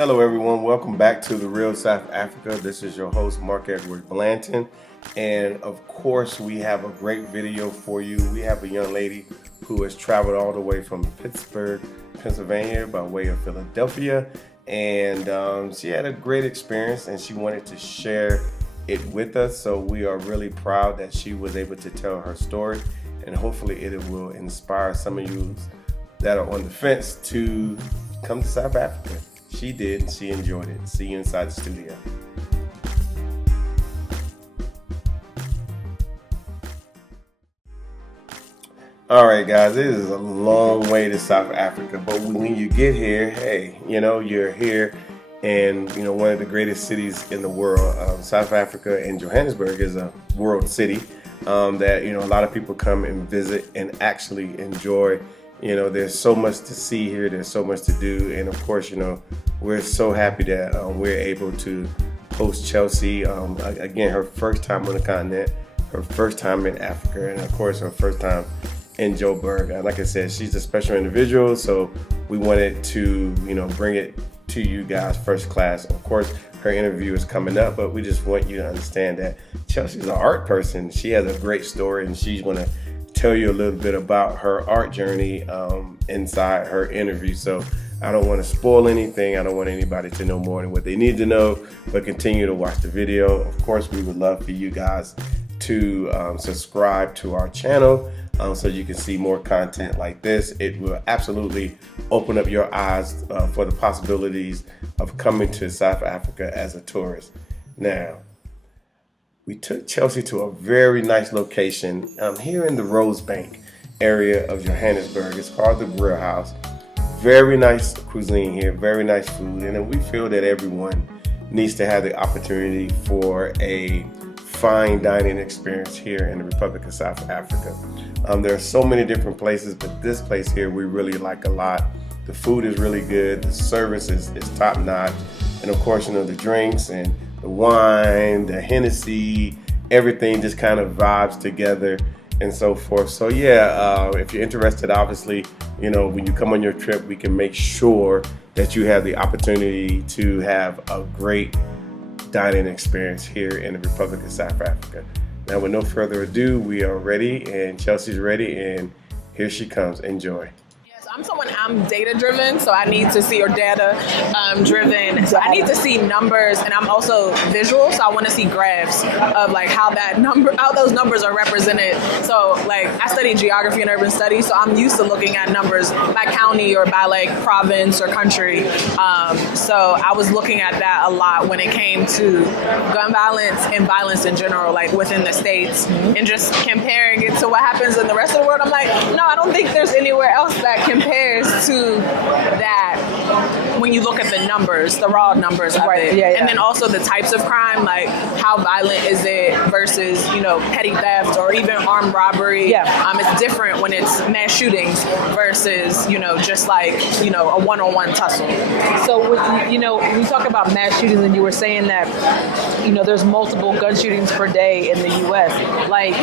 Hello everyone, welcome back to The Real South Africa. This is your host, Mark Edward Blanton. And of course, we have a great video for you. We have a young lady who has traveled all the way from Pittsburgh, Pennsylvania by way of Philadelphia. And she had a great experience and she wanted to share it with us. So we are really proud that she was able to tell her story. And hopefully it will inspire some of you that are on the fence to come to South Africa. She did, and she enjoyed it. See you inside the studio. All right, guys, it is a long way to South Africa, but when you get here, hey, you're here in, one of the greatest cities in the world. South Africa and Johannesburg is a world city that, a lot of people come and visit and actually enjoy. There's so much to see here. There's so much to do. And of course, we're so happy that we're able to host Chelsea. Again, her first time on the continent, her first time in Africa, and of course, her first time in Joburg. Like I said, she's a special individual. So we wanted to, bring it to you guys first class. Of course, her interview is coming up, but we just want you to understand that Chelsea's an art person. She has a great story and she's going to tell you a little bit about her art journey inside her interview. So I don't want to spoil anything. I don't want anybody to know more than what they need to know, but continue to watch the video. Of course, we would love for you guys to subscribe to our channel so you can see more content like this. It will absolutely open up your eyes for the possibilities of coming to South Africa as a tourist. Now, we took Chelsea to a very nice location here in the Rosebank area of Johannesburg. It's called the Grillhouse. Very nice cuisine here, very nice food. And we feel that everyone needs to have the opportunity for a fine dining experience here in the Republic of South Africa. There are so many different places, but this place here we really like a lot. The food is really good. The service is top notch. And of course, the drinks and the wine, the Hennessy, everything just kind of vibes together and so forth. So yeah, if you're interested, obviously, when you come on your trip, we can make sure that you have the opportunity to have a great dining experience here in the Republic of South Africa. Now, with no further ado, we are ready and Chelsea's ready and here she comes. Enjoy. I'm data driven, so I need to see, or data driven. So I need to see numbers, and I'm also visual, so I want to see graphs of like how those numbers are represented. So like I study geography and urban studies, so I'm used to looking at numbers by county or by like province or country. So I was looking at that a lot when it came to gun violence and violence in general, like within the states, and just comparing it to what happens in the rest of the world. I'm like, no, I don't think there's anywhere else that compares to that when you look at the numbers, the raw numbers of it. Yeah. And then also the types of crime, like how violent is it versus, petty theft or even armed robbery. Yeah. It's different when it's mass shootings versus, just like, a one-on-one tussle. So, we talk about mass shootings and you were saying that, there's multiple gun shootings per day in the U.S. Like,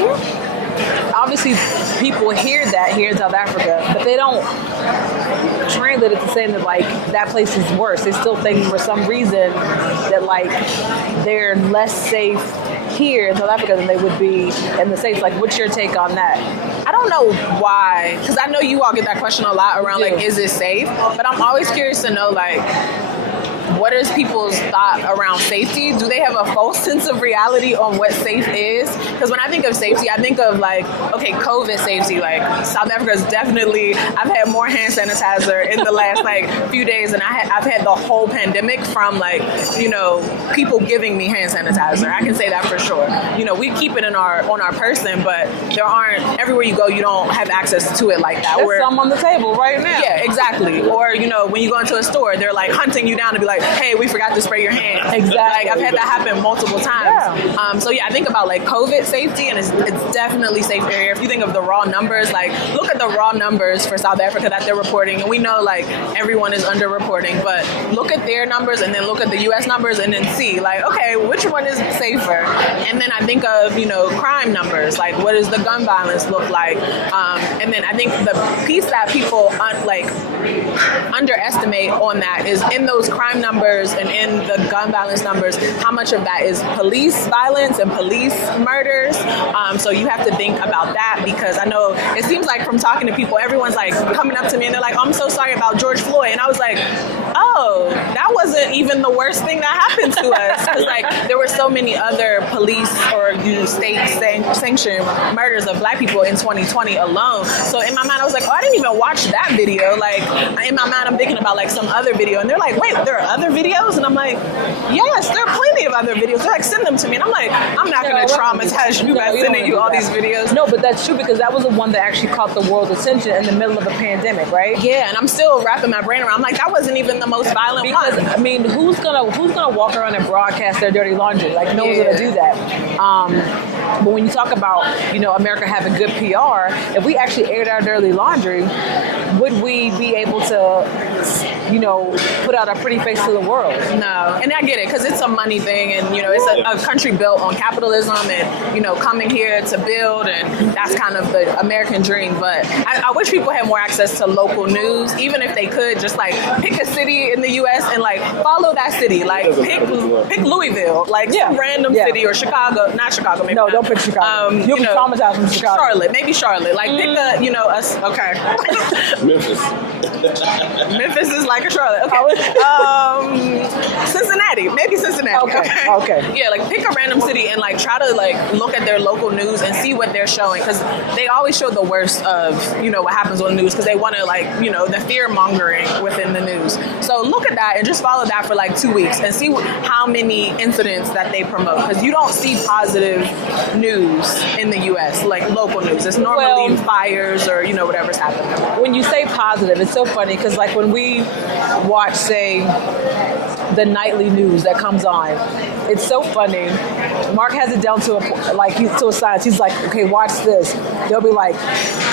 obviously people hear that here in South Africa, but they don't translate it to saying that like that place is worse. They still think for some reason that like they're less safe here in South Africa than they would be in the States. Like, what's your take on that? I don't know why, because I know you all get that question a lot around like, is it safe? But I'm always curious to know like, what is people's thought around safety? Do they have a false sense of reality on what safe is? Because when I think of safety, I think of like, okay, COVID safety. Like South Africa is definitely, I've had more hand sanitizer in the last like few days than I've had the whole pandemic from like, people giving me hand sanitizer. I can say that for sure. We keep it on our person, but there aren't, everywhere you go, you don't have access to it like that. There's some on the table right now. Yeah, exactly. Or, when you go into a store, they're like hunting you down to be like, hey, we forgot to spray your hands. Exactly. Like I've had that happen multiple times. Yeah. So I think about like COVID safety, and it's definitely safe area. If you think of the raw numbers, like look at the raw numbers for South Africa that they're reporting, and we know like everyone is underreporting, but look at their numbers and then look at the U.S. numbers and then see like, okay, which one is safer? And then I think of crime numbers, like what does the gun violence look like? And then I think the piece that people underestimate on that is in those crime numbers. numbers and in the gun violence numbers, how much of that is police violence and police murders. So you have to think about that, because I know it seems like from talking to people, everyone's like coming up to me and they're like, oh, I'm so sorry about George Floyd. And I was like, oh, that wasn't even the worst thing that happened to us. Because like there were so many other police or state sanctioned murders of Black people in 2020 alone. So in my mind, I was like, oh, I didn't even watch that video. Like in my mind, I'm thinking about like some other video, and they're like, wait, there are other videos? And I'm like, yes, there are plenty of other videos. They're like, send them to me. And I'm like, I'm not going to traumatize you by sending you all these videos. No, but that's true, because that was the one that actually caught the world's attention in the middle of a pandemic, right? Yeah, and I'm still wrapping my brain around. I'm like, that wasn't even the most violent because, one. I mean, who's gonna walk around and broadcast their dirty laundry? Like, no one's gonna do that. But when you talk about, America having good PR, if we actually aired our dirty laundry, would we be able to, put out a pretty face to the world? No, and I get it, because it's a money thing, and it's a country built on capitalism, and coming here to build, and that's kind of the American dream. But I wish people had more access to local news, even if they could just like pick a city in the U.S. and like follow that city, like pick Louisville, like some random city, or Chicago, not Chicago, maybe. No, not. don't pick Chicago. You'll be traumatized from Chicago. Charlotte, maybe Charlotte. Like pick okay. Memphis. Memphis is like a Charlotte. Okay. Cincinnati, maybe Cincinnati. Okay. Yeah, like pick a random city and like try to like look at their local news and see what they're showing, because they always show the worst of what happens on the news, because they want to like the fear mongering within the news. So look at that and just follow that for like 2 weeks and see how many incidents that they promote, because you don't see positive news in the U.S. like local news. It's normally fires or whatever's happening. When you say positive, it's so funny, because like when we watch, say, the nightly news that comes on, it's so funny. Mark has it down to a science. He's like, okay, watch this. They'll be like,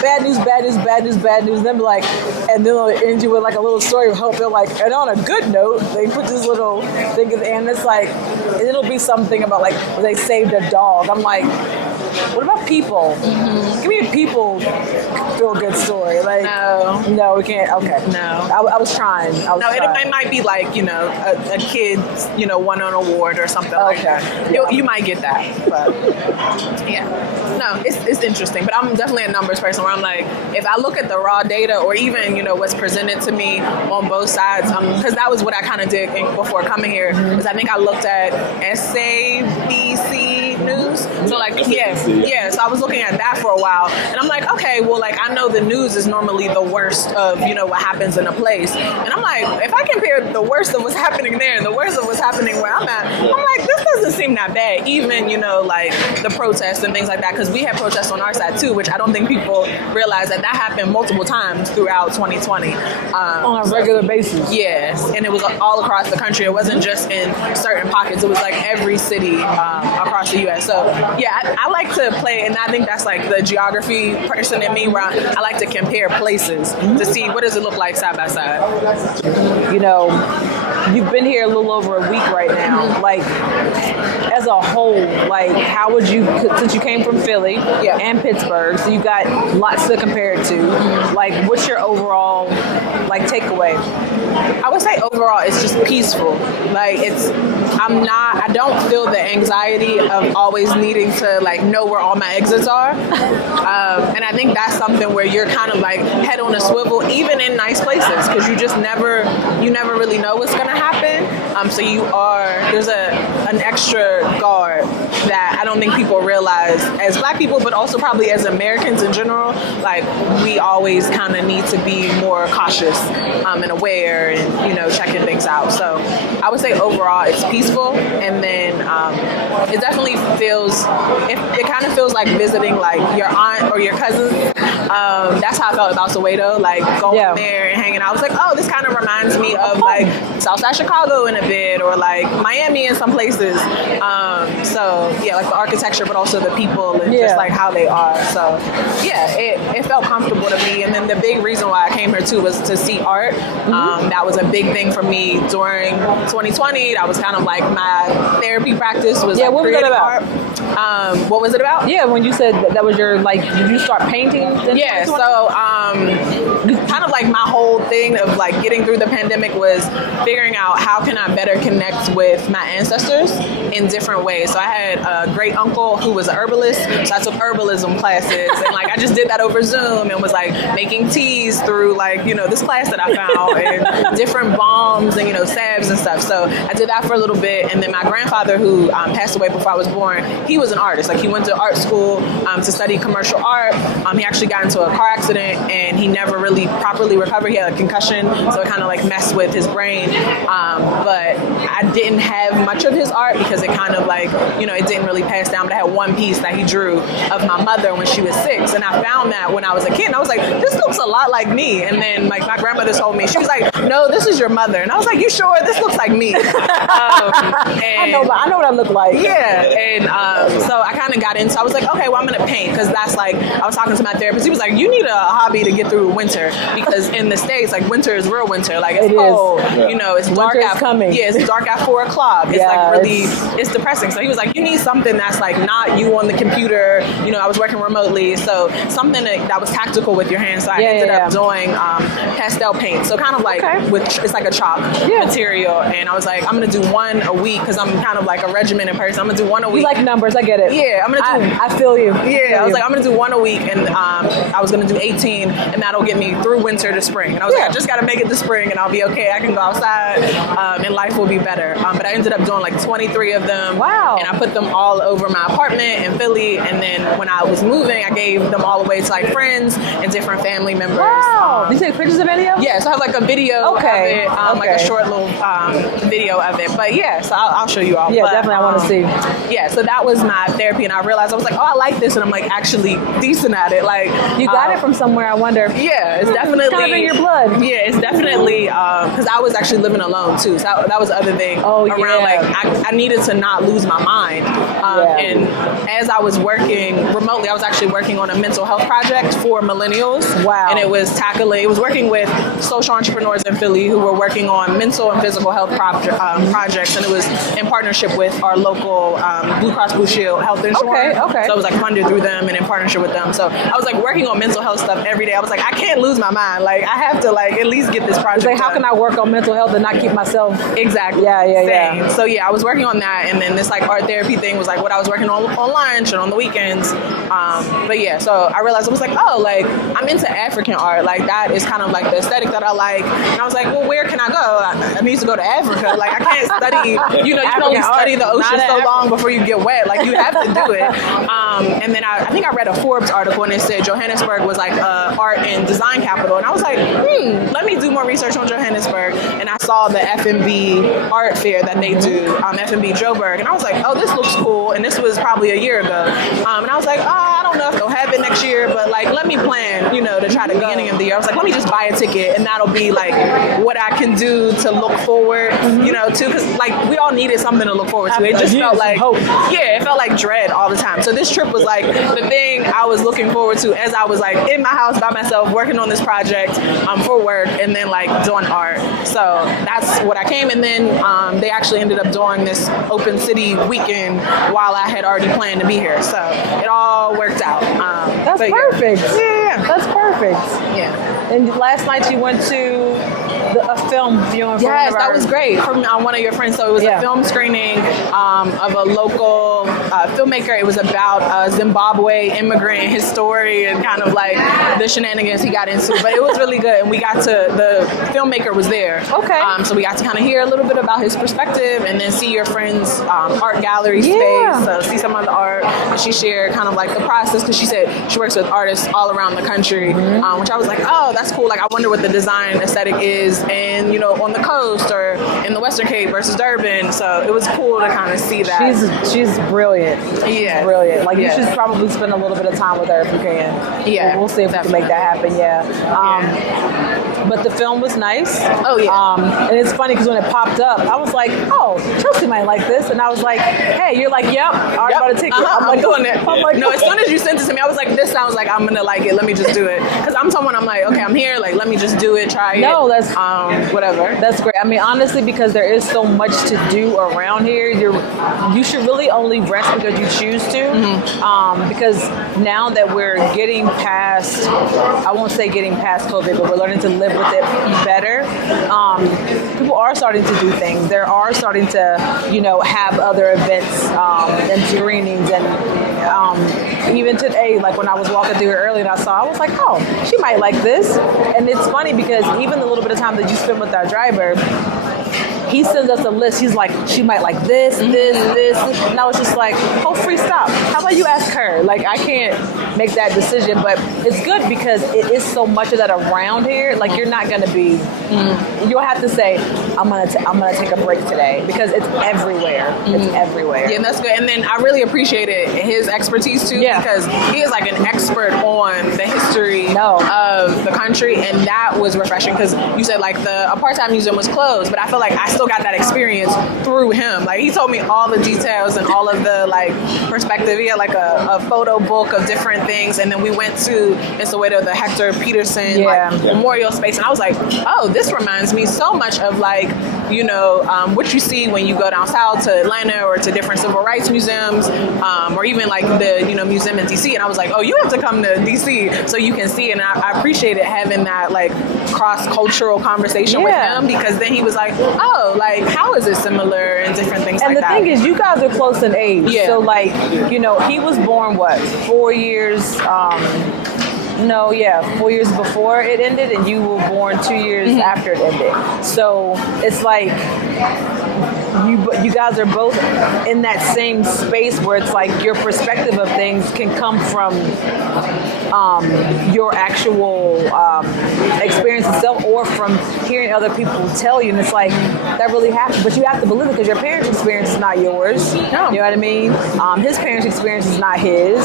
bad news, bad news, bad news, bad news. And then be like, and then they'll end you with like a little story of hope. They're like, and on a good note, they put this little thing at the end. It's like, and it'll be something about like they saved a dog. I'm like, what about people? Mm-hmm. Give me a people feel good story. Like, no, we can't. Okay, no. I was trying. It might be like a kid won an award or something like that. You might get that, but it's interesting. But I'm definitely a numbers person, where I'm like, if I look at the raw data, or even what's presented to me on both sides, because that was what I kind of did before coming here. Is I think I looked at SABC News. So like so I was looking at that for a while, and I'm like, okay, well, like I know the news is normally the worst of what happens in a place, and I'm like, if I compare the worst of what's happening there and the worst of what's happening where I'm at, I'm like, this doesn't seem that bad. Even like the protests and things like that, because we had protests on our side too, which I don't think people realize that happened multiple times throughout 2020 on a regular basis. Yes, and it was all across the country. It wasn't just in certain pockets. It was like every city across the U.S. So I like to play, and I think that's like the geography person in me, where I like to compare places to see what does it look like side by side. You've been here a little over a week right now. Like, as a whole, like, how would you, since you came from Philly and Pittsburgh, so you got lots to compare it to, like, what's your overall, like, takeaway? I would say overall it's just peaceful. Like I don't feel the anxiety of always needing to like know where all my exits are. And I think that's something where you're kind of like head on a swivel, even in nice places, because you never really know what's gonna happen. So there's an extra guard that I don't think people realize as Black people, but also probably as Americans in general. Like we always kind of need to be more cautious and aware, and checking things out. So I would say overall it's peaceful, and then it definitely feels it kind of feels like visiting like your aunt or your cousin. That's how I felt about Soweto, like going there and hanging out. I was like, oh, this kind of reminds me of like Southside Chicago in a bit, or like Miami in some places. So like the architecture, but also the people, and just like how they are. So it felt comfortable to me. And then the big reason why I came here too was to see art. That was a big thing for me during 2020. That was kind of like my therapy practice, was like what was that about? Art. What was it about? Yeah, when you said that was your, like, did you start painting? So kind kind of like my whole thing of like getting through the pandemic was figuring out how can I better connect with my ancestors in different ways. So I had a great uncle who was an herbalist, so I took herbalism classes, and like I just did that over Zoom and was like making teas through like, you know, this class that I found and different balms and, you know, salves and stuff. So I did that for a little bit, and then my grandfather, who passed away before I was born, he was an artist. Like he went to art school to study commercial art. He actually got into a car accident and he never really properly recovered. He had a concussion, so it kind of like messed with his brain. But I didn't have much of his art because it kind of like, you know, it didn't really pass down. But I had one piece that he drew of my mother when she was 6, and I found that when I was a kid, and I was like, this looks a lot like me. And then like my grandmother told me, she was like, no, this is your mother. And I was like, you sure? This looks like me. I know what I look like. Yeah, and so I kind of got into, I was like, okay, well, I'm gonna paint, because that's like, I was talking to my therapist, he was like, you need a hobby to get through winter, because in the States, like winter is real winter, like it's cold, you know, it's dark at coming. Yeah, it's dark at 4 o'clock. It's like really, it's depressing. So he was like, you need something that's like not you on the computer. You know, I was working remotely, so something that was tactical with your hands. So I ended up doing pastel paint. So kind of like it's like a chalk material, and I was like, I'm gonna do one a week because I'm kind of like a regimented person. I'm gonna do one a week. You like numbers, I get it. Yeah, I'm gonna do. I feel you. Yeah, I was like, I'm gonna do one a week, and I was gonna do 18, and that'll get me through winter to spring. And I was like, I just gotta make it to spring, and I'll be okay. I can go outside, and life will be better. But I ended up doing like 23 of them. Wow. And I put them all over my apartment in Philly, and then when I was moving, I gave them all away to like friends and different family members. Wow. Did you take pictures of any of them? Yeah, so I have like a video of it, like a short little video of it. But yeah, so I'll show you all. Yeah, but, definitely, I want to see. Yeah, so that was my therapy, and I realized I was like, oh, I like this, and I'm like actually decent at it. Like you got it from somewhere, I wonder. Yeah, it's definitely kind of in your blood. Yeah, it's definitely because I was actually living alone too, so that was the other thing. Around like I needed to not lose my mind, and as I was working remotely, I was actually working on a mental health project for millennials. Wow. And it was working with social entrepreneurs in Philly who were working on mental and physical health projects, and it was in partnership with our local Blue Cross Blue Shield health insurance. Okay. So it was like funded through them and in partnership with them. So I was like working on mental health stuff every day. I was like, I can't lose my mind. Like I have to like at least get this project. Like, how can I work on mental health and not keep myself? Exactly. Yeah. So yeah, I was working on that, and then this like art therapy thing was like what I was working on lunch and on the weekends. But yeah, so I realized I was like, oh, like I'm into African art. Like that is kind of like the aesthetic that I like. And I was like, well, where can I go? I need to go to Africa. Like I can't study. You know, you can only study the ocean so long before you get wet. Like you have to do it. And then I think I read a Forbes article, and it said Johannesburg was like art and design capital. And I was like, let me do more research on Johannesburg. And I saw the F&B art fair that they do, F&B Joburg. And I was like, oh, this looks cool. And this was probably a year ago. And I was like, I don't know if they'll have it next year, but like, let me plan, you know, to try the beginning of the year. I was like, let me just buy a ticket, and that'll be like what I can do to look forward, you know, to, because like we all needed something to look forward to. It just felt like hope. Yeah, it felt like dread all the time. So this trip was like the thing I was looking forward to as I was like in my house by myself working on this project for work, and then like doing art. So that's what I came, and then they actually ended up doing this open city weekend while I had already planned to be here. So it all worked out. That's perfect. Yeah. That's perfect. Yeah. And last night you went to a film viewing. Yes, that was great. From one of your friends. So it was a film screening of a local filmmaker. It was about a Zimbabwe immigrant, his story, and kind of like the shenanigans he got into. But it was really good, and we got to, the filmmaker was there. Okay. So we got to kind of hear a little bit about his perspective, and then see your friend's art gallery space. So see some of the art. And she shared kind of like the process, because she said she works with artists all around the country, which I was like, oh, that's cool. Like I wonder what the design aesthetic is, and you know, on the coast or in the Western Cape versus Durban. So it was cool to kind of see that. She's brilliant. Yeah. She's brilliant. Like you should probably spend a little bit of time with her if you can. Yeah. We'll see if we can make that happen. But the film was nice. Oh yeah. And it's funny because when it popped up, I was like, oh, Chelsea might like this, and I was like, hey, you're like, yep, I already bought a ticket. I'm like, doing it. I'm like, no, as soon as you sent it to me, I was like, this sounds like I'm gonna like it. Let me just do it. Because I'm someone, I'm like, okay, I'm here. Like, let me just do it. Try it. No, that's whatever. That's great. I mean, honestly, because there is so much to do around here. You should really only rest because you choose to. Because now that we're getting past, I won't say getting past COVID, but we're learning to live with it better. People are starting to do things. There are starting to, have other events and screenings, and even today, like when I was walking through here earlier and I was like, oh, she might like this. And it's funny because even the little bit of time that you spend with our driver, he sends us a list. He's like, she might like this. And I was just like, oh, free stop. How about you ask her? Like, I can't make that decision, but it's good because it is so much of that around here. Like, you're not going to be, you'll have to say, I'm gonna take a break today, because it's everywhere. It's everywhere. Yeah, and that's good. And then I really appreciated his expertise too, because he is like an expert on the history of the country, and that was refreshing, because you said like the Apartheid Museum was closed, but I feel like I still got that experience through him. Like, he told me all the details and all of the like perspective. He had like a photo book of different things, and then we went to in Soweto the Hector Peterson memorial space, and I was like, oh, this reminds me so much of like, what you see when you go down south to Atlanta or to different civil rights museums, or even like the museum in DC. And I was like, oh, you have to come to DC so you can see. And I appreciated having that like cross-cultural conversation with him, because then he was like, oh, like how is it similar and different things and like that. And the thing is, you guys are close in age. Yeah. So like, he was born 4 years 4 years before it ended, and you were born 2 years after it ended. So it's like you guys are both in that same space where it's like your perspective of things can come from your actual experience itself, or from hearing other people tell you. And it's like, that really happened, but you have to believe it, because your parents' experience is not yours. No. You know what I mean? His parents' experience is not his.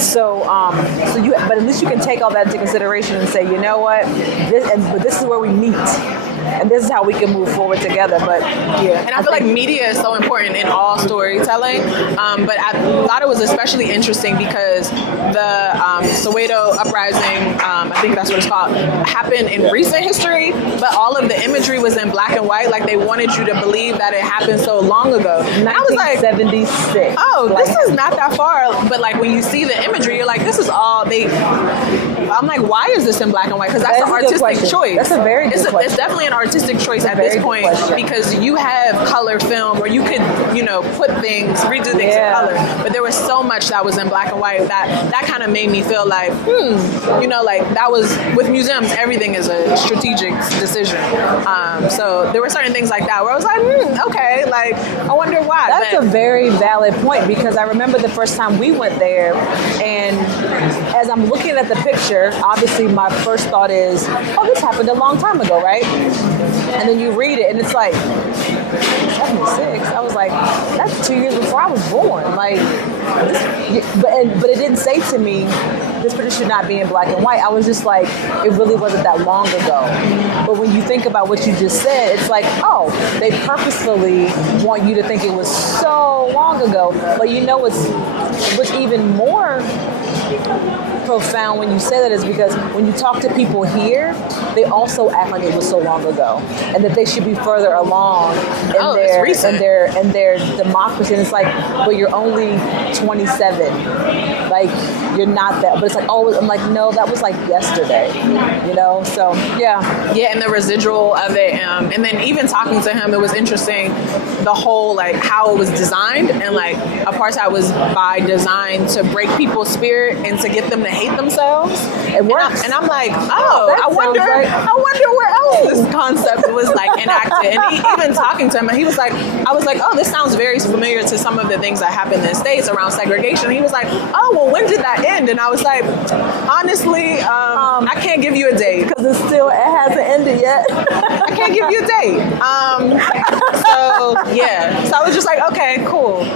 So but at least you can take all that into consideration and say, you know what, but this is where we meet, and this is how we can move forward together. But and I feel like media is so important in all storytelling, but I thought it was especially interesting because the Soweto uprising, I think that's what it's called, happened in recent history, but all of the imagery was in black and white. Like, they wanted you to believe that it happened so long ago. And I was like, 1976. oh, this is not that far. But like, when you see the imagery, you're like, this is all I'm like, why is this in black and white? Because that's an artistic choice. That's a very good question. It's definitely an artistic choice at this point, because you have color film where you could, put things, redo things in color. But there was so much that was in black and white that kind of made me feel like, like that was, with museums, everything is a strategic decision. So there were certain things like that where I was like, okay, like, I wonder why. That's a very valid point, because I remember the first time we went there, and as I'm looking at the picture, obviously my first thought is, oh, this happened a long time ago, right? And then you read it, and it's like, 76. I was like, that's 2 years before I was born. Like, but it didn't say to me, this picture should not be in black and white. I was just like, it really wasn't that long ago. But when you think about what you just said, it's like, oh, they purposefully want you to think it was so long ago. But what's even more profound when you say that is because when you talk to people here, they also act like it was so long ago, and that they should be further along in their democracy. And it's like, but you're only 27. Like, you're not that. But it's like, oh, I'm like, no, that was like yesterday. So yeah, and the residual of it, and then even talking to him, it was interesting, the whole like how it was designed, and like apartheid was by design to break people's spirit and to get them to hate themselves. It works. And I'm like, oh, I wonder where else this concept was like enacted. And even talking to him, and I was like, oh, this sounds very familiar to some of the things that happened in the States around segregation. And he was like, oh, well, when did that end? And I was like, honestly, I can't give you a date, because it hasn't ended yet. I can't give you a date. So I was just like, okay, cool.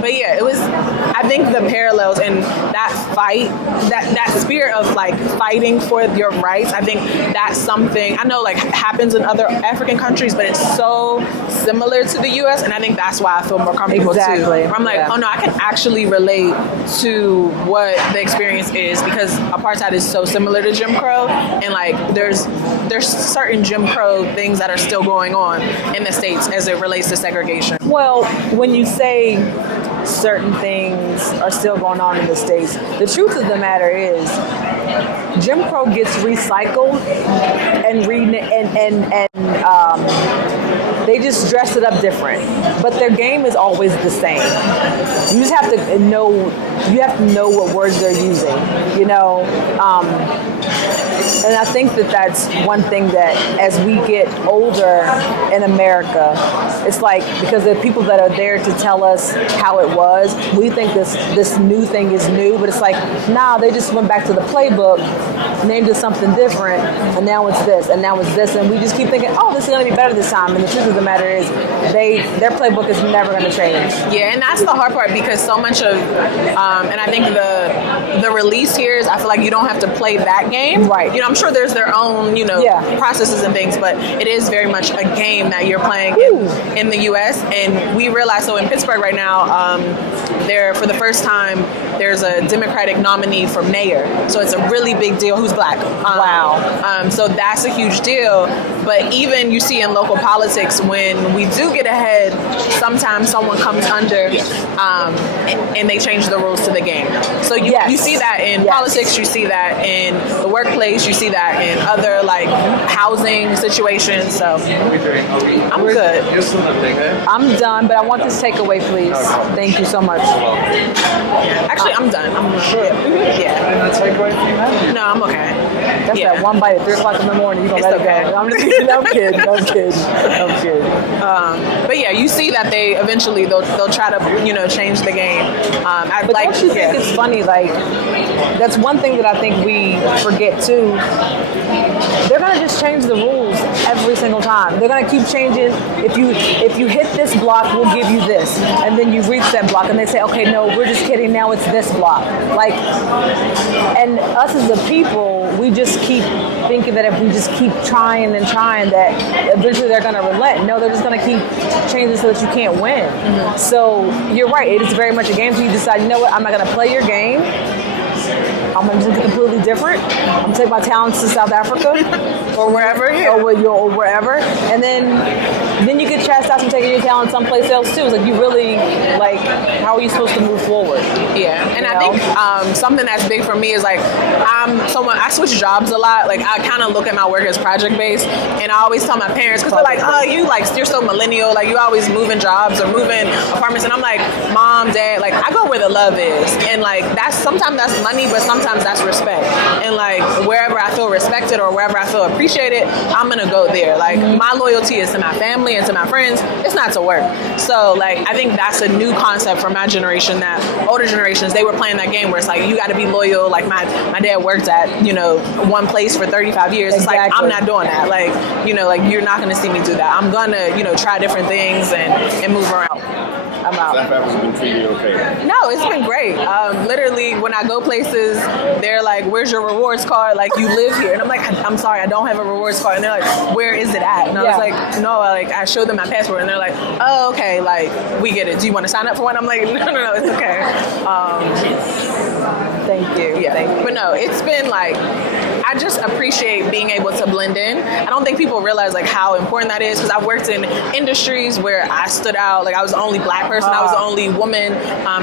But yeah, I I think the parallels and that fight, that spirit of like fighting for your rights, I think that's something I know like happens in other African countries, but it's so similar to the U.S. and I think that's why I feel more comfortable too. Where I'm like, oh no, I can actually relate to what the experience is because apartheid is so similar to Jim Crow, and like there's certain Jim Crow things that are still going on in the States as it relates to segregation. Well, when you say certain things are still going on in the States, the truth of the matter is Jim Crow gets recycled and they just dress it up different, but their game is always the same. You just have to know. You have to know what words they're using. You know. And I think that that's one thing that as we get older in America, it's like because the people that are there to tell us how it was, we think this new thing is new, but it's like, nah, they just went back to the playbook, named it something different, and now it's this, and now it's this, and we just keep thinking, oh, this is going to be better this time. And the truth of the matter is, their playbook is never going to change. Yeah, and that's the hard part because so much of, and I think the release here is, I feel like you don't have to play that game. Right. You know, I'm sure there's their own, processes and things, but it is very much a game that you're playing in the U.S. And we realize, so in Pittsburgh right now, there for the first time, there's a Democratic nominee for mayor. So it's a really big deal who's black. Wow. So that's a huge deal. But even you see in local politics, when we do get ahead, sometimes someone comes under and they change the rules to the game. So you see that in politics, you see that in the workplace, you see that in other like housing situations. So I'm good. I'm done, but I want this takeaway, please. Thank you so much. Actually, I'm done. I'm sure. Yeah. And the takeaway for you, man? No, I'm okay. That's that one bite at 3 o'clock in the morning. You gonna let okay. it go? I'm just kidding. I'm kidding. But yeah, you see that they eventually they'll try to change the game. But don't you think it's funny? Like that's one thing that I think we forget too. They're gonna just change the rules every single time. They're gonna keep changing. If you hit this block, we'll give you this, and then you reach that block, and they say, okay, no, we're just kidding. Now it's this block. Like, and us as the people, we just keep thinking that if we just keep trying and trying, that eventually they're gonna relent. No, they're just gonna keep changing so that you can't win. Mm-hmm. So you're right. It is very much a game. So you decide, you know what? I'm not gonna play your game. I'm going to do something completely different. I'm going to take my talents to South Africa. or wherever. Or wherever. And then you get chastised from taking your talent someplace else too. It's like you really, like, how are you supposed to move forward? Yeah. And I think something that's big for me is like, I switch jobs a lot. Like I kind of look at my work as project based. And I always tell my parents, because they're like, oh, you're so millennial. Like you always moving jobs or moving apartments. And I'm like, Mom, Dad, like I go where the love is. And like sometimes that's money, but sometimes that's respect. And like wherever I feel respected or wherever I feel appreciated, I'm gonna go there. Like my loyalty is to my family and to my friends. It's not to work. So like I think that's a new concept for my generation, that older generations, they were playing that game where it's like you gotta be loyal. Like my dad worked at, one place for 35 years. It's like I'm not doing that. Like, like you're not gonna see me do that. I'm gonna, try different things and move around. I'm out. South Africa's been treating you okay? No, it's been great. Literally, when I go places, they're like, "Where's your rewards card? Like, you live here?" And I'm like, "I'm sorry, I don't have a rewards card." And they're like, "Where is it at?" And I was like, "No." Like, I showed them my passport, and they're like, "Oh, okay. Like, we get it. Do you want to sign up for one?" I'm like, "No, it's okay." Thank you. Yeah. But no, it's been like, I just appreciate being able to blend in. I don't think people realize like how important that is, because I've worked in industries where I stood out. Like I was the only black person, I was the only woman.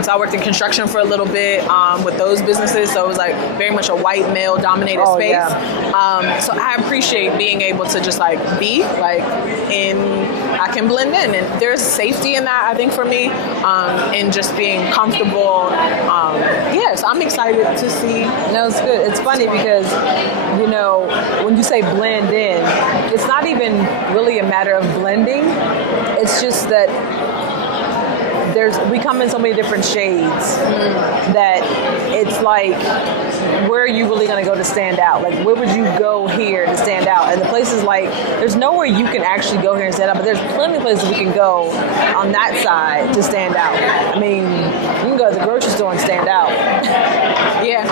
So I worked in construction for a little bit with those businesses. So it was like very much a white male dominated space. Yeah. So I appreciate being able to just like be like I can blend in, and there's safety in that, I think, for me, in just being comfortable. So I'm excited to see. No, it's good. It's funny because, when you say blend in, it's not even really a matter of blending. It's just that we come in so many different shades that it's like, where are you really going to go to stand out? Like, where would you go here to stand out? And the places like, there's nowhere you can actually go here and stand out, but there's plenty of places we can go on that side to stand out. I mean, you can go to the grocery store and stand out. Yeah,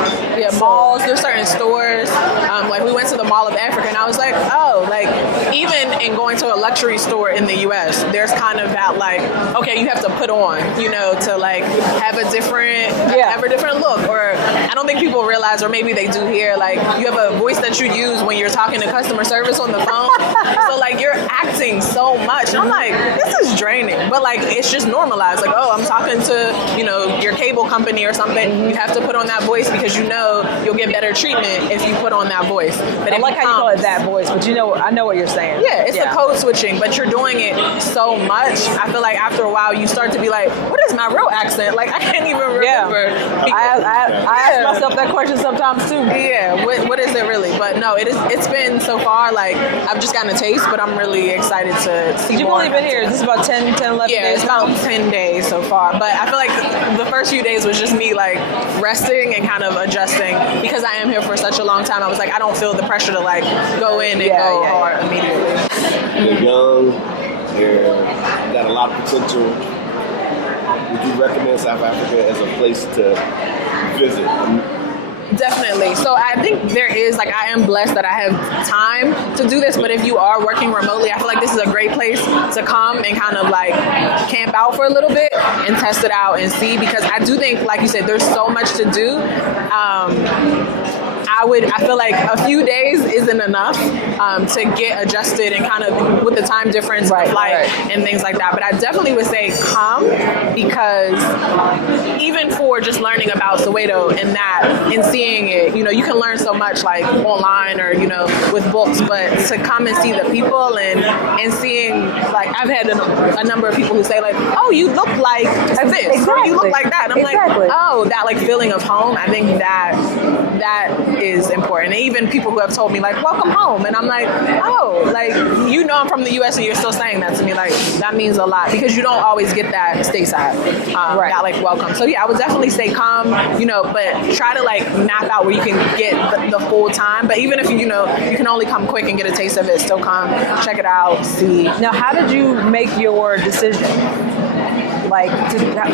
malls, there's certain stores, like we went to the Mall of Africa and I was like, oh, like even in going to a luxury store in the US, there's kind of that like, okay, you have to put on, you know, to like have a different look. Or I don't think people realize, or maybe they do here, like you have a voice that you use when you're talking to customer service on the phone. So like you're acting so much. And I'm like, this is draining. But like it's just normalized. Like, oh, I'm talking to, you know, your cable company or something. You have to put on that voice because you know you'll get better treatment if you put on that voice. But I like how you call it that voice, but you know, I know what you're saying. Yeah, it's the code switching, but you're doing it so much. I feel like after a while you start to be like, what is my real accent? Like I can't even remember. I ask myself that question sometimes too. Yeah, what is it really? But no, it's been so far, like I've just gotten a taste, but I'm really excited to see You've more. only been here, is this about 10, 11 days? Yeah, it's about 10 days so far. But I feel like the first few days was just me like resting and kind of adjusting because I am here for such a long time. I was like, I don't feel the pressure to like go in and go hard immediately. You're young, you got a lot of potential. Would you recommend South Africa as a place to visit? Definitely. So I think there is, like, I am blessed that I have time to do this, but if you are working remotely, I feel like this is a great place to come and kind of like camp out for a little bit and test it out and see, because I do think, like you said, there's so much to do. I feel like a few days isn't enough to get adjusted and kind of with the time difference, the flight and things like that. But I definitely would say come, because even for just learning about Soweto and seeing it, you know, you can learn so much like online or, you know, with books, but to come and see the people and seeing, like, I've had a number of people who say like, oh, you look like this, or you look like that. And I'm like, oh, that like feeling of home. I think that is important. And even people who have told me like, welcome home. And I'm like, oh, like, you know, I'm from the US and you're still saying that to me. Like, that means a lot, because you don't always get that stateside, that like welcome. So yeah, I would definitely say come, you know, but try to like map out where you can get the full time. But even if, you know, you can only come quick and get a taste of it, still come, check it out, see. Now, how did you make your decision? Like,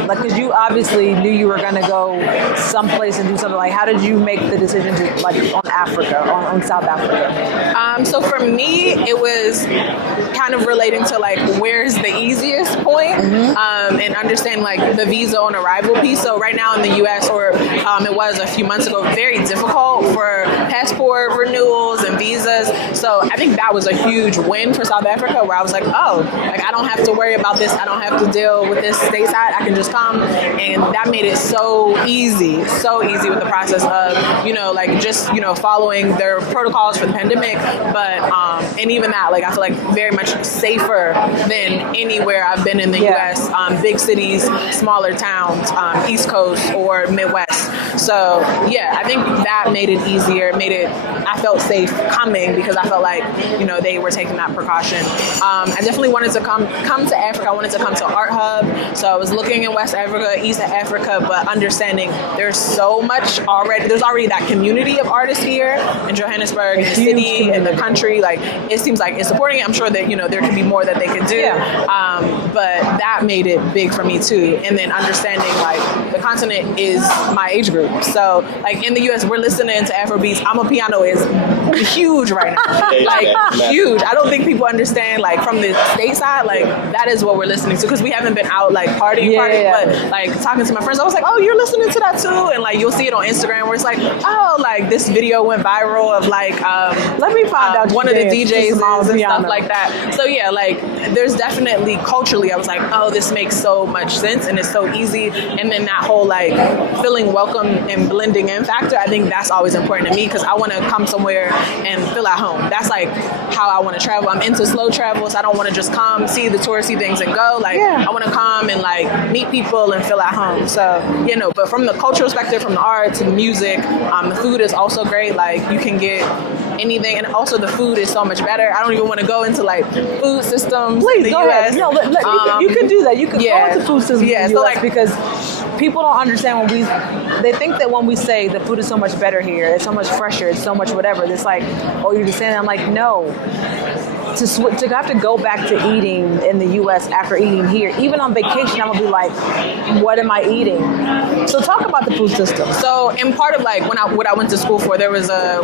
because you obviously knew you were going to go someplace and do something. Like, how did you make the decision to, like, on Africa, on South Africa? So for me, it was kind of relating to, like, where's the easiest point, and understanding, like, the visa on arrival piece. So right now in the U.S., or it was a few months ago, very difficult for passport renewals and visas. So I think that was a huge win for South Africa, where I was like, oh, like, I don't have to worry about this. I don't have to deal with this stateside. I can just come, and that made it so easy with the process of, you know, like, just, you know, following their protocols for the pandemic, but and even that, like, I feel like very much safer than anywhere I've been in the US, big cities, smaller towns, East Coast or Midwest. So yeah, I think that made it easier, I felt safe coming, because I felt like, you know, they were taking that precaution. I definitely wanted to come to Africa. I wanted to come to Art Hub. So I was looking in West Africa, East Africa, but understanding there's so much already. There's already that community of artists here in Johannesburg, in the city, in the country. Like, it seems like it's supporting it. I'm sure that, you know, there could be more that they could do. But that made it big for me too. And then understanding, like, the continent is my age group. So, like, in the US, we're listening to Afrobeats. Amapiano is huge right now. Like, huge. I don't think people understand, like, from the stateside, like, that is what we're listening to, because we haven't been out, like, partying, but, like, talking to my friends, I was like, oh, you're listening to that too? And, like, you'll see it on Instagram where it's like, oh, like, this video went viral of, like, let me find out one of the DJs and stuff like that. So yeah, like, there's definitely culturally, I was like, oh, this makes so much sense and it's so easy. And then that whole, like, feeling welcome and blending in factor, I think that's always important to me, because I want to come somewhere and feel at home. That's, like, how I want to travel. I'm into slow travel, so I don't want to just come, see the touristy things and go. Like, I want to come and, like, meet people and feel at home. So, you know, but from the cultural perspective, from the art to the music, the food is also great. Like, you can get anything. And also the food is so much better. I don't even want to go into like food systems Please in the go US. ahead. No, you can do that. You can go into food systems Yeah, in the so US because people don't understand they think that when we say the food is so much better here, it's so much fresher, it's so much whatever. It's like, oh, you're just saying that. I'm like, no. To have to go back to eating in the U.S. after eating here, even on vacation, I'm gonna be like, what am I eating? So talk about the food system. So in part of like what I went to school for,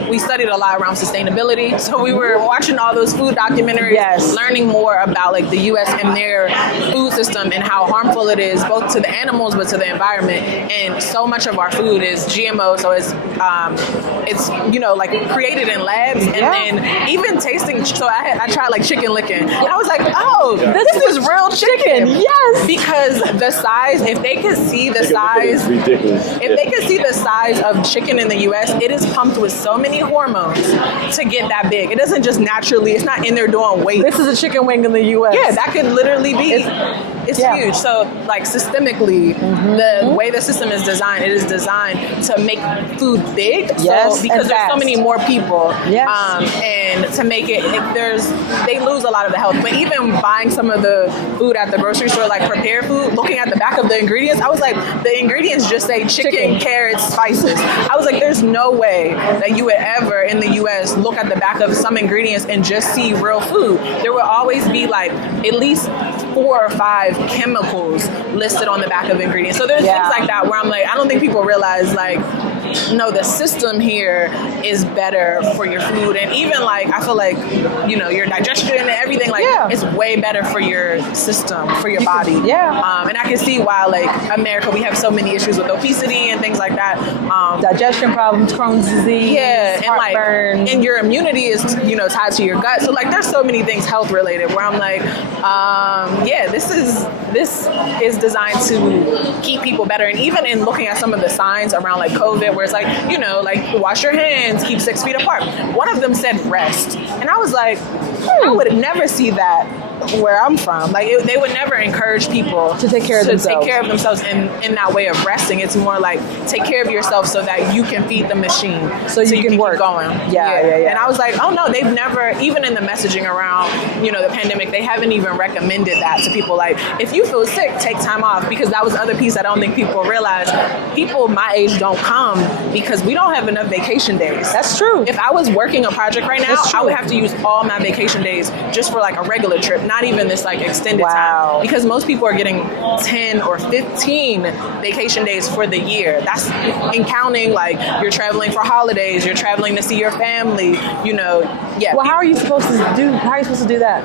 we studied a lot around sustainability. So we were watching all those food documentaries, learning more about like the U.S. and their food system and how harmful it is both to the animals but to the environment. And so much of our food is GMO, so it's like created in labs, and then even tasting. So I tried like chicken licking, and I was like, oh, this is real chicken. Yes, because the size, if they could see the size, ridiculous. If they could see the size of chicken in the U.S., it is pumped with so many hormones to get that big. It doesn't just naturally. It's not in there doing weight. This is a chicken wing in the U.S. Yeah, that could literally be. It's huge. So, like systemically, the way the system is designed, it is designed to make food big. Yes, so, because there's so many more people. Yes. And to make it, they lose a lot of the health. But even buying some of the food at the grocery store, like prepared food, looking at the back of the ingredients, I was like, the ingredients just say chicken, carrots, spices. I was like, there's no way that you would ever in the U.S. look at the back of some ingredients and just see real food. There will always be like at least 4 or 5 chemicals listed on the back of ingredients. So there's things like that where I'm like, I don't think people realize like, no, the system here is better for your food. And even like, I feel like, your digestion and everything, like it's way better for your system, for your body. And I can see why like America, we have so many issues with obesity and things like that. Digestion problems, Crohn's disease, heartburn. And your immunity is, tied to your gut. So like, there's so many things health related where I'm like, this is designed to keep people better. And even in looking at some of the signs around like COVID, where it's like, like wash your hands, keep 6 feet apart. One of them said rest. And I was like, I would never see that where I'm from. Like they would never encourage people to take care of themselves in that way of resting. It's more like take care of yourself so that you can feed the machine so you can work keep going. Yeah. And I was like, oh no, they've never, even in the messaging around the pandemic, they haven't even recommended that to people. Like if you feel sick, take time off, because that was the other piece I don't think people realize. People my age don't come because we don't have enough vacation days. That's true. If I was working a project right now, I would have to use all my vacation days just for like a regular trip, not even this like extended time, because most people are getting 10 or 15 vacation days for the year. That's in counting like you're traveling for holidays, you're traveling to see your family, Well, how are you supposed to do that?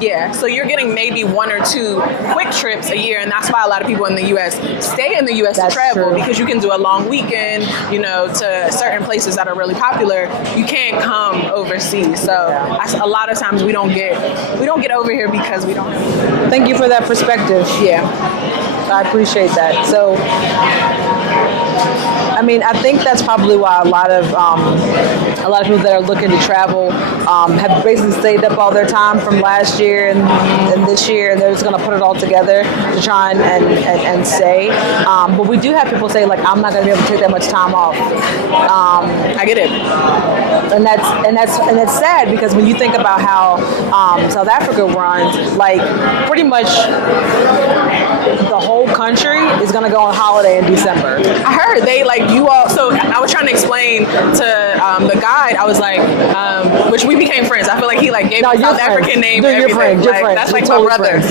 Yeah, so you're getting maybe 1 or 2 quick trips a year, and that's why a lot of people in the U.S. stay in the U.S. to travel, because you can do a long weekend, to certain places that are really popular. You can't come overseas, so a lot of times we don't get over here because we don't have. Thank you for that perspective. Yeah, I appreciate that. So, I mean, I think that's probably why a lot of people that are looking to travel have basically saved up all their time from last year and this year, and they're just going to put it all together to try and stay. But we do have people say, like, I'm not going to be able to take that much time off. I get it, and that's sad, because when you think about how South Africa runs, like pretty much the whole country is going to go on holiday in December. I heard they like you all. So I was trying to explain to the guide. I was like, which we became friends. I feel like he like gave me a South African name. Dude, you're friends. That's like my brother.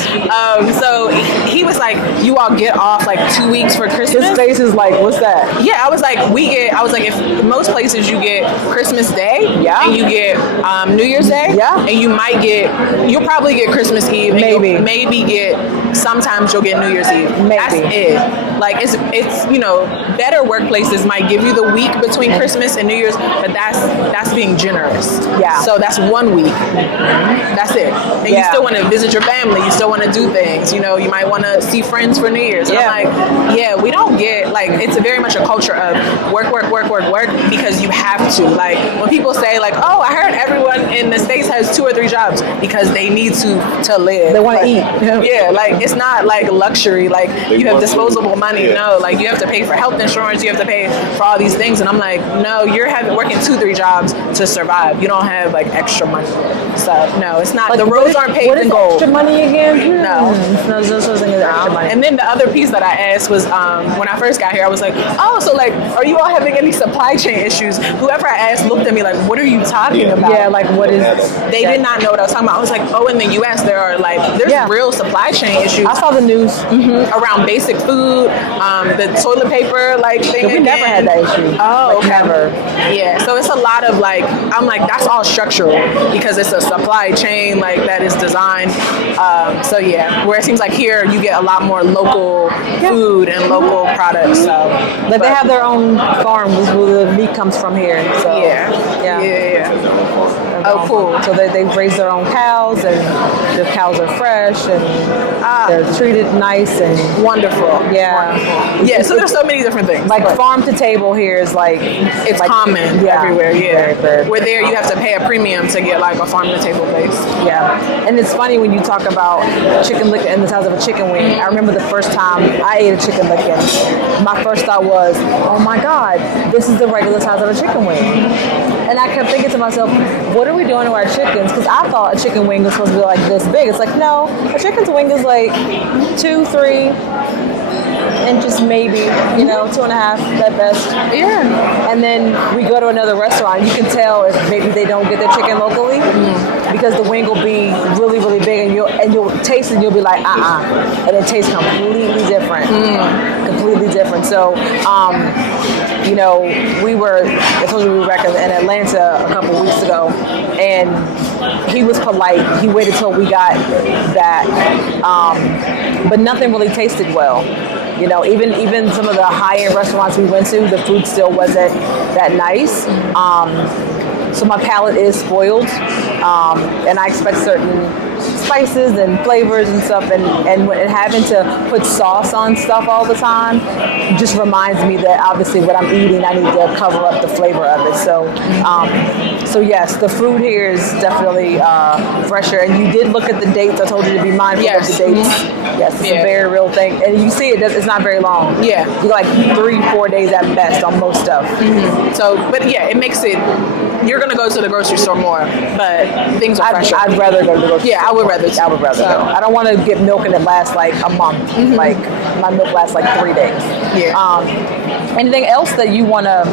So he was like, you all get off like 2 weeks for Christmas. His face is like, what's that? Yeah, I was like, if most places you get Christmas Day, and you get New Year's Day, and you'll probably get Christmas Eve, maybe get, sometimes you'll get New Year's Eve. That's it. Like it's better workplaces might give you the week between Christmas and New Year's, but that's being generous. Yeah. So that's 1 week. That's it. And you still want to visit your family. You still want to do things. You might want to see friends for New Year's. And I'm like, we don't get, like, it's very much a culture of work, because you have to. Like when people say like, oh, I heard everyone in the States has 2 or 3 jobs because they need to live. They want to eat. Yeah, like it's not like luxury. Like you have disposable money. No, like you have to pay for health insurance. insurance, you have to pay for all these things. And I'm like, no, you're working 2-3 jobs to survive. You don't have like extra money. So no, it's not. Like, the roads aren't paved in gold. Extra money again? No. No, this wasn't extra money. And then the other piece that I asked was when I first got here, I was like, oh, so like, are you all having any supply chain issues? Whoever I asked looked at me like, what are you talking about? Yeah, like what is? They did not know what I was talking about. I was like, oh, in the U.S. there's real supply chain issues. I saw the news around basic food, the toilet paper like thing. We never had that issue. Oh, okay. Never. Yeah, so it's a lot of like, I'm like, that's all structural because it's a supply chain like that is designed. So yeah, where it seems like here you get a lot more local food and local products. So, but they have their own farms where the meat comes from here. So yeah. Oh, cool. So they raise their own cows, and the cows are fresh, and they're treated nice and wonderful. Yeah. Wonderful. Yeah, so there's so many different things. Like farm to table here is like... It's like, common everywhere, yeah. Very where there you have to pay a premium to get like a farm to table base. Yeah. And it's funny when you talk about chicken licken and the size of a chicken wing. I remember the first time I ate a chicken licken, my first thought was, oh my God, this is the regular size of a chicken wing. And I kept thinking to myself, what are we doing to our chickens? Because I thought a chicken wing was supposed to be like this big. It's like, no, a chicken's wing is like 2-3 inches maybe, 2.5 at best. Yeah. And then we go to another restaurant. You can tell if maybe they don't get their chicken locally because the wing will be really, really big, and you'll taste it and you'll be like, and it tastes completely different. Completely different. So, I told you we were back in Atlanta a couple weeks ago, and he was polite. He waited till we got back, but nothing really tasted well. Even some of the high-end restaurants we went to, the food still wasn't that nice. So my palate is spoiled, and I expect certain spices and flavors and stuff, and having to put sauce on stuff all the time just reminds me that obviously what I'm eating, I need to cover up the flavor of it. So yes, the food here is definitely fresher. And you did look at the dates. I told you to be mindful of the dates. Yes, it's a very real thing. And you see it's not very long. Yeah. You like 3-4 days at best on most stuff. So, but yeah, it makes it, you're going to go to the grocery store more, but things are fresher. I'd rather go to the grocery store. Yeah, I would rather go. I don't want to get milk and it lasts like a month. Like my milk lasts like 3 days. Yeah. Anything else that you want to,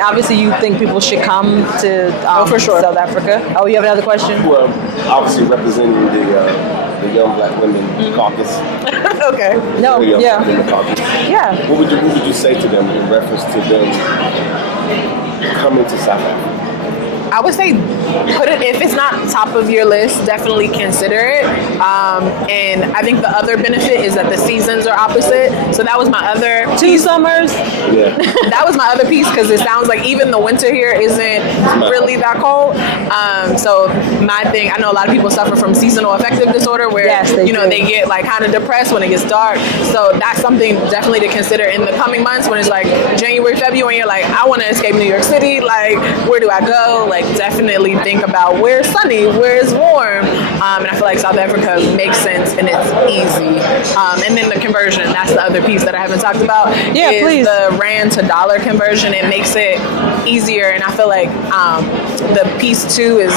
obviously you think people should come to for sure. South Africa? Oh, you have another question? Well, obviously representing the young black women caucus. Okay. No, yeah. Women caucus. Yeah. What would you say to them in reference to them coming to South Africa? I would say if it's not top of your list, definitely consider it. And I think the other benefit is that the seasons are opposite. So that was my other 2 summers. Yeah. That was my other piece, because it sounds like even the winter here isn't really that cold. So my thing, I know a lot of people suffer from seasonal affective disorder where they get like kind of depressed when it gets dark. So that's something definitely to consider in the coming months when it's like January, February, and you're like, I want to escape New York City. Like, where do I go? Like, definitely think about where's sunny, where's warm, and I feel like South Africa makes sense and it's easy. And then the conversion, that's the other piece that I haven't talked about. Yeah, is please. The rand to dollar conversion. It makes it easier, and I feel like the piece too is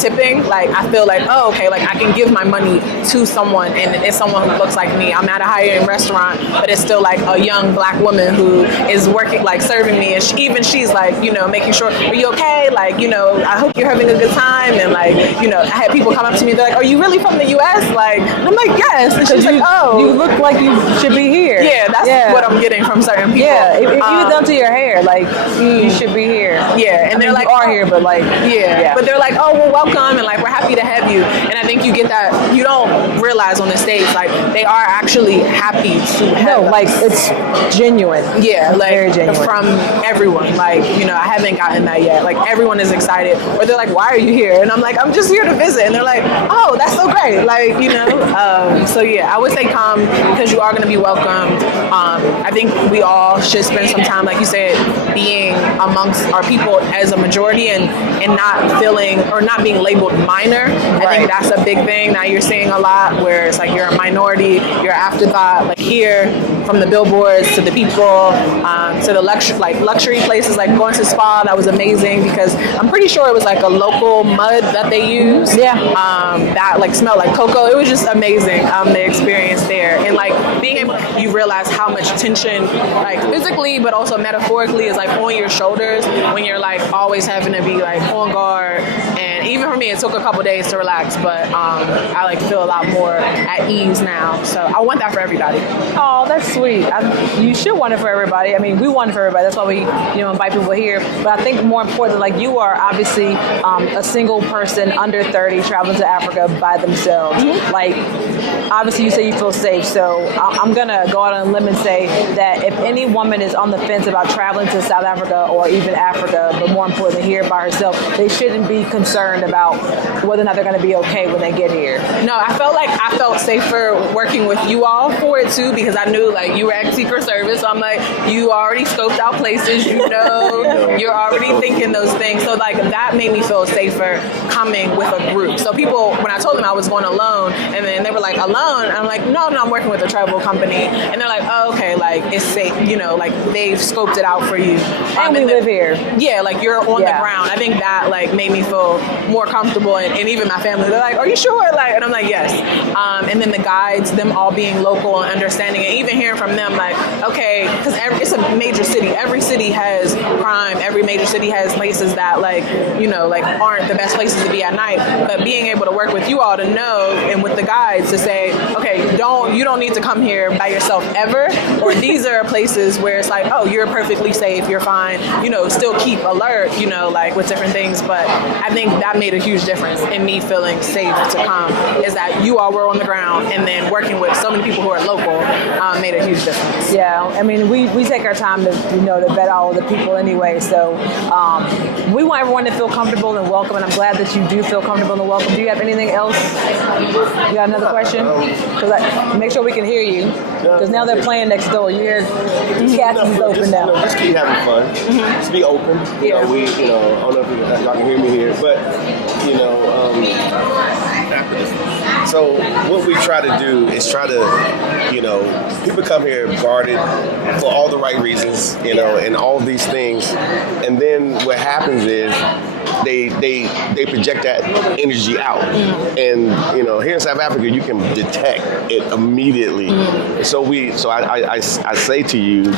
tipping. Like, I feel like, oh, okay, like I can give my money to someone, and it's someone who looks like me. I'm at a higher-end restaurant, but it's still like a young black woman who is working, like serving me, and she's like, making sure, are you okay? Like, I hope you're having a good time. And like, I had people come up to me, they're like, are you really from the U.S.? Like, and I'm like, yes. And she's like, oh, you look like you should be here. Yeah, that's what I'm getting from certain people. Yeah, even down to your hair, like you should be here. Yeah, and they're like, you are here, but like, but they're like, oh, well, welcome, and like, we're happy to have you. And I think you get that, you don't realize on the stage, like, they are actually happy to have us. Like, it's genuine. Yeah, like, very genuine. From everyone. Like, I haven't gotten that yet. Like, everyone is excited, or they're like, why are you here? And I'm like, I'm just here to visit. And they're like, oh, that's so great. Like, so yeah, I would say come, because you are going to be welcomed. I think we all should spend some time, like you said, being amongst our people as a majority, and not feeling or not being labeled minor. I think that's a big thing. Now you're seeing a lot where where it's like you're a minority, you're an afterthought. Like here, from the billboards to the people, to the luxury places, like going to spa, that was amazing because I'm pretty sure it was like a local mud that they used. Yeah. That like smelled like cocoa. It was just amazing. The experience there, and like being able, you realize how much tension, like physically, but also metaphorically, is like on your shoulders when you're like always having to be like on guard. And even for me, it took a couple days to relax, but I like feel a lot more at ease now. So I want that for everybody. Oh, that's sweet. You should want it for everybody. I mean, we want it for everybody. That's why we, invite people here. But I think more importantly, like you are obviously a single person under 30 traveling to Africa by themselves. Mm-hmm. Like, obviously you say you feel safe. So I'm going to go out on a limb and say that if any woman is on the fence about traveling to South Africa or even Africa, but more importantly here by herself, they shouldn't be concerned about whether or not they're going to be okay when they get here. No, I felt safer working with you all for it too, because I knew like you were at Secret Service. So I'm like, you already scoped out places, you're already thinking those things. So like that made me feel safer coming with a group. So people, when I told them I was going alone, and then they were like, alone? And I'm like, no, I'm working with a travel company. And they're like, oh, okay, like it's safe, like they've scoped it out for you. And we live here. Yeah, like you're on the ground. I think that like made me feel more comfortable, and even my family, they're like, are you sure? Like, and I'm like, yes. And then the guides, them all being local and understanding, and even hearing from them, like, okay, because it's a major city. Every city has crime. Every major city has places that like aren't the best places to be at night. But being able to work with you all to know, and with the guides to say, okay, you don't need to come here by yourself ever, or these are places where it's like, oh, you're perfectly safe, you're fine, still keep alert, like with different things. But I think that made a huge difference in me feeling safe to come, is that you all were on the ground, and then working with so many people who are local made a huge difference. Yeah, I mean, we take our time to to vet all of the people anyway. So we want everyone to feel comfortable and welcome, and I'm glad that you do feel comfortable and welcome. Do you have anything else? You got another question? Because make sure we can hear you, because now they're playing next door. You hear Cassie's open now. Just keep having fun. Just be open. I don't know if y'all can hear me here, but so what we try to do is people come here guarded for all the right reasons, and all of these things, and then what happens is they project that energy out, and here in South Africa you can detect it immediately. So I say to you,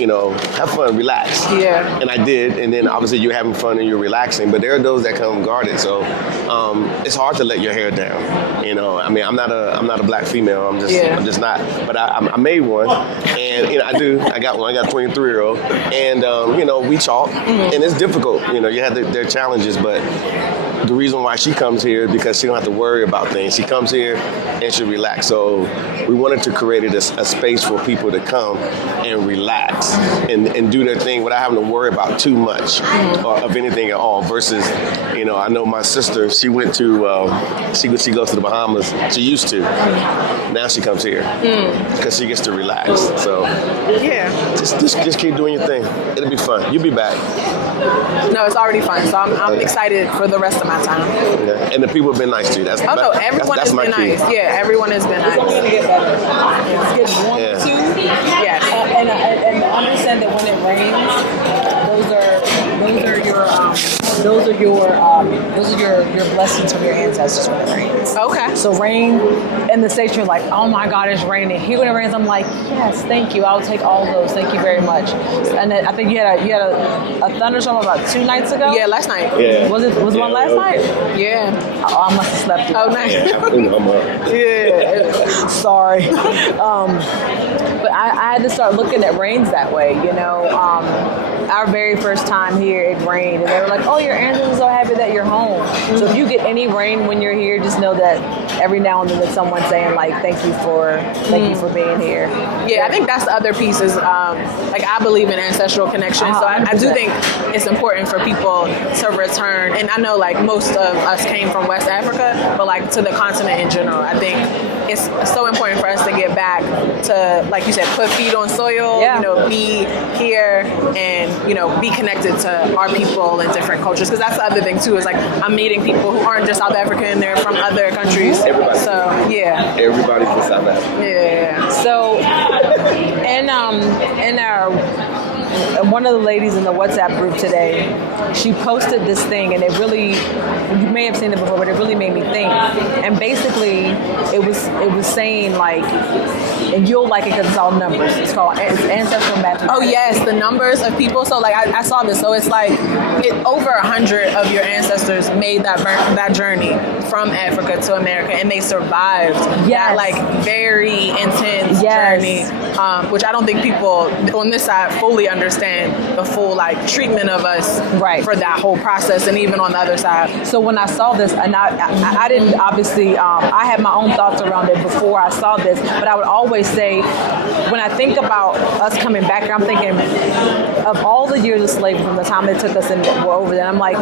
have fun, relax. Yeah. And I did, and then obviously you're having fun and you're relaxing, but there are those that come guarded, so it's hard to let your hair down. I mean, I'm not a black female. I'm just not. But I made one, and I do. I got one. I got a 23-year-old, and we talk, and it's difficult. You have their challenges, but the reason why she comes here is because she don't have to worry about things. She comes here and she relax. So we wanted to create a space for people to come and relax and do their thing without having to worry about too much of anything at all. Versus, I know my sister, she went to, she goes to the Bahamas. She used to. Now she comes here because she gets to relax. So just keep doing your thing. It'll be fun. You'll be back. No, it's already fun. So I'm excited for the rest of my time. Yeah. And the people have been nice to you. Everyone has been nice. Yeah, everyone has been nice. It's only going to get better. It's good. 1, 2. Yes. And understand that when it rains, those are your blessings from your ancestors when it rains. Okay. So rain in the States, you're like, oh my God, it's raining. Here when it rains, I'm like, yes, thank you. I'll take all those. Thank you very much. And then I think you had a thunderstorm about 2 nights ago. Yeah, last night. Yeah. Was one last night? Yeah. Oh, I must have slept. Oh, nice. Yeah. Sorry. But I had to start looking at rains that way, Our very first time here, it rained, and they were like, oh, your ancestors are so happy that you're home. So if you get any rain when you're here, just know that every now and then there's someone saying, like, thank you for being here. Yeah, I think that's the other piece is, I believe in ancestral connection. So I do think it's important for people to return. And I know, most of us came from West Africa, but, to the continent in general. I think it's so important for us to get back to, like you said, put feet on soil, be here and, be connected to our people and different cultures. Because that's the other thing too, is like I'm meeting people who aren't just South African, they're from other countries. Everybody. So, yeah. Everybody's from South Africa. Yeah. So, in our one of the ladies in the WhatsApp group today, she posted this thing, and it really, you may have seen it before, but it really made me think. And basically, it was saying like, and you'll like it because it's all numbers. It's called Ancestral Math. Oh yes, the numbers of people. So like I saw this. So it's like over 100 of your ancestors made that journey from Africa to America, and they survived that like very intense journey, which I don't think people on this side fully understand the full like treatment of us for that whole process, and even on the other side. So when I saw this, and I didn't obviously, I had my own thoughts around it before I saw this, but I would always say, when I think about us coming back here, I'm thinking of all the years of slavery from the time they took us and we're over there. I'm like,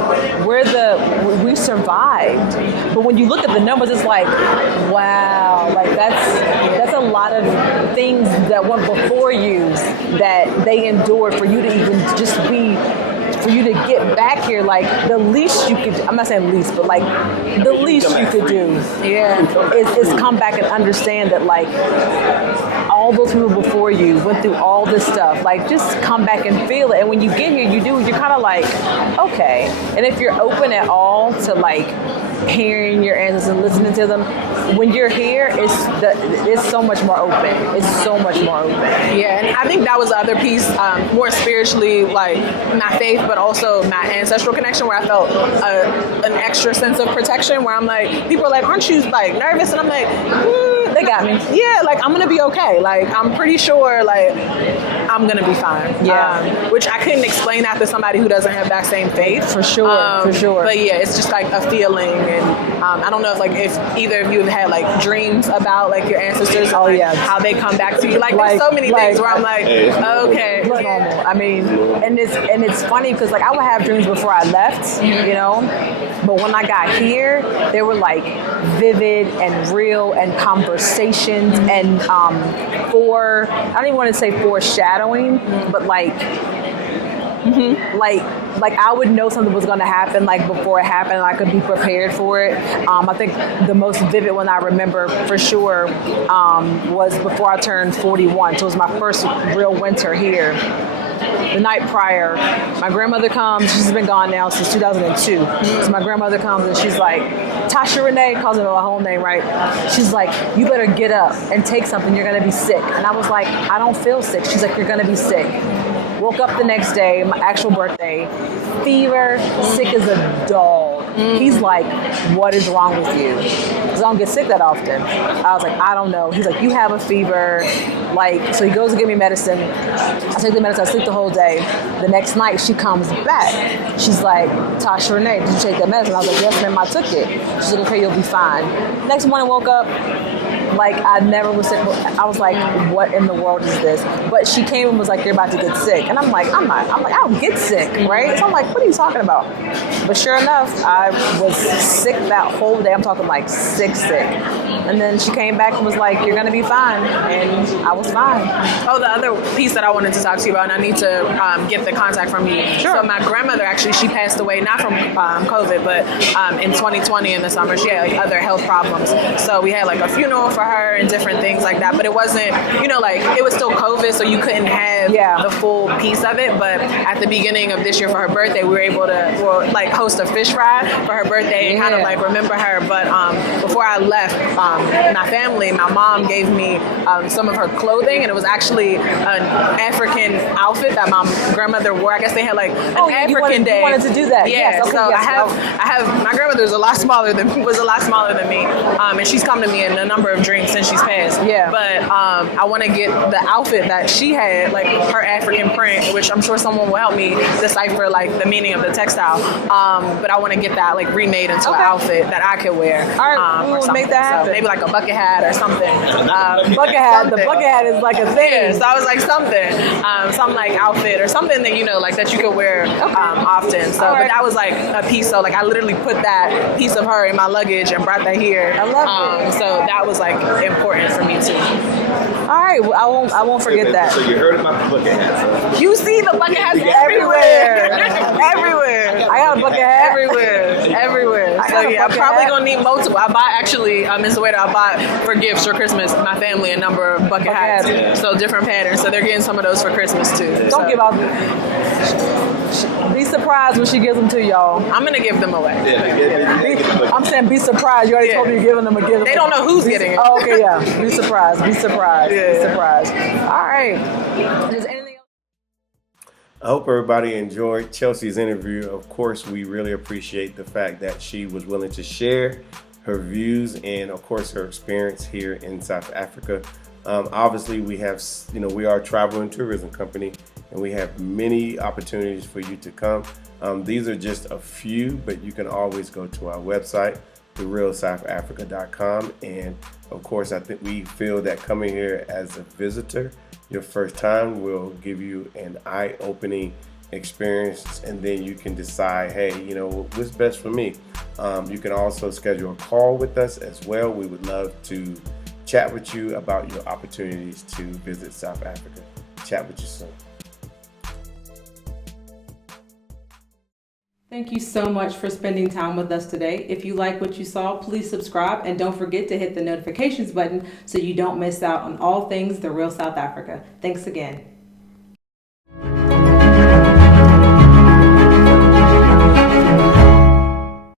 we survived. But when you look at the numbers, it's like, wow, like that's a lot of things that went before you that they endured for you to even just be, for you to get back here. Like the least you could, I'm not saying least, but like the least you could do is come back and understand that like all those people before you went through all this stuff. Like just come back and feel it. And when you get here, you're kind of like, okay. And if you're open at all to like hearing your ancestors and listening to them, when you're here, it's so much more open. It's so much more open. Yeah, and I think that was the other piece, more spiritually, like my faith, but also my ancestral connection, where I felt an extra sense of protection, where I'm like, people are like, aren't you like nervous? And I'm like, they got me. Yeah, like I'm gonna be okay. Like I'm pretty sure like I'm gonna be fine. Yeah. Which I couldn't explain that to somebody who doesn't have that same faith. For sure. But yeah, it's just like a feeling, and I don't know if either of you have had like dreams about like your ancestors, or how they come back to you. Like there's so many things where I'm like, okay, it's normal. I mean, and it's funny because like I would have dreams before I left, but when I got here, they were like vivid and real and conversations and I don't even want to say foreshadowing, but like. Like I would know something was going to happen like before it happened, and I could be prepared for it. I think the most vivid one I remember for sure was before I turned 41. So it was my first real winter here. The night prior, my grandmother comes. She's been gone now since 2002. So my grandmother comes and she's like, Tasha Renee, calls her my whole name, right? She's like, you better get up and take something. You're going to be sick. And I was like, I don't feel sick. She's like, you're going to be sick. Woke up the next day, my actual birthday, fever, sick as a dog. He's like, what is wrong with you? Because I don't get sick that often. I was like, I don't know. He's like, you have a fever. Like, so he goes to give me medicine. I take the medicine, I sleep the whole day. The next night, she comes back. She's like, Tasha Renee, did you take that medicine? I was like, yes, ma'am, I took it. She's like, okay, you'll be fine. Next morning, woke up. Like, I never was sick. I was like, what in the world is this? But she came and was like, you're about to get sick. And I'm like, I don't get sick, right? So I'm like, what are you talking about? But sure enough, I was sick that whole day. I'm talking like sick. And then she came back and was like, you're going to be fine. And I was fine. Oh, the other piece that I wanted to talk to you about, and I need to get the contact from you. Sure. So my grandmother, actually, she passed away, not from COVID, but in 2020 in the summer. She had like other health problems. So we had like a funeral for her and different things like that. But it wasn't, like it was still COVID, so you couldn't have the full piece of it. But at the beginning of this year for her birthday, we were able to like host a fish fry for her birthday and kind of like remember her. But before I left, my family, my mom gave me some of her clothing, and it was actually an African outfit that my grandmother wore. I guess they had like an African day. You wanted to do that? Yeah. Yes. Okay, so I have my grandmother was a lot smaller than me, and she's come to me in a number of dreams since she's passed. Yeah. But I want to get the outfit that she had, like her African print, which I'm sure someone will help me decipher like the meaning of the textile. But I want to get that like remade into an outfit that I could wear. All right, we will make that happen. So maybe like a bucket hat or something. Bucket hat. The bucket hat is like a thing. Yeah, so I was like some like outfit or something that like that you could wear often. So, but that was like a piece. So like I literally put that piece of her in my luggage and brought that here. I love it. So that was was like important for me too. All right, well, I won't forget that. So you heard about the bucket hats. You see the bucket hats Everywhere. everywhere. I got a bucket hat. Everywhere. So yeah, I'm probably gonna need multiple. I bought actually, Ms. Waiter, I bought for gifts for Christmas, my family, a number of bucket hats. Yeah. So different patterns. So they're getting some of those for Christmas too. Don't give out. Be surprised when she gives them to y'all. I'm gonna give them away. I'm saying be surprised. You already told me you're giving them a gift. They don't know who's getting it. Oh, okay, yeah. Be surprised. Be surprised. Yeah. Be surprised. All right. Is anything else? I hope everybody enjoyed Chelsea's interview. Of course, we really appreciate the fact that she was willing to share her views and, of course, her experience here in South Africa. Obviously, we are a travel and tourism company, and we have many opportunities for you to come. These are just a few, but you can always go to our website, therealsouthafrica.com. And of course, I think we feel that coming here as a visitor, your first time, will give you an eye-opening experience, and then you can decide, hey, what's best for me. You can also schedule a call with us as well. We would love to chat with you about your opportunities to visit South Africa. Chat with you soon. Thank you so much for spending time with us today. If you like what you saw, please subscribe and don't forget to hit the notifications button so you don't miss out on all things The Real South Africa. Thanks again.